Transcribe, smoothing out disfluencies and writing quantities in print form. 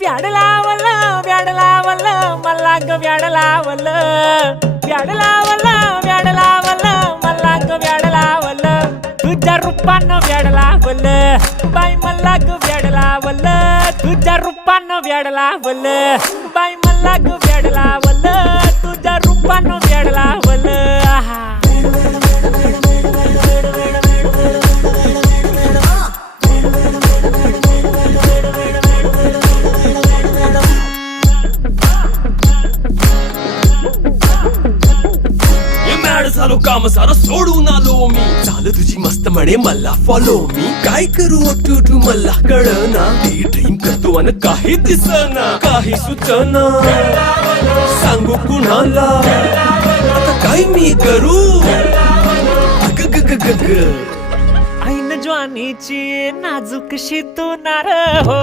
व्याड लावलं व्याड लावलं मला ग व्याड लावलं व्याड लावलं व्याड लावलं मला ग व्याड लावलं तुझ्या रूपानं व्याड लावलं बाई मला ग व्याड लावलं तुझ्या रूपानं व्याड लावलं बाई मला ग व्याड लावलं तुझ्या रूपानं व्याड लावलं आहा झालो काम सारा सोडून आलो मी झालं तुझी मस्त म्हणे मला फॉलो मी काय करू तू मला कळना ती ड्रीम करतो आणि काही दिसना काही सुचना सांगू कुणाला आता काय मी करू ग ग ग ग ग ऐन ज्वानीची नाजूक शी तू नार हो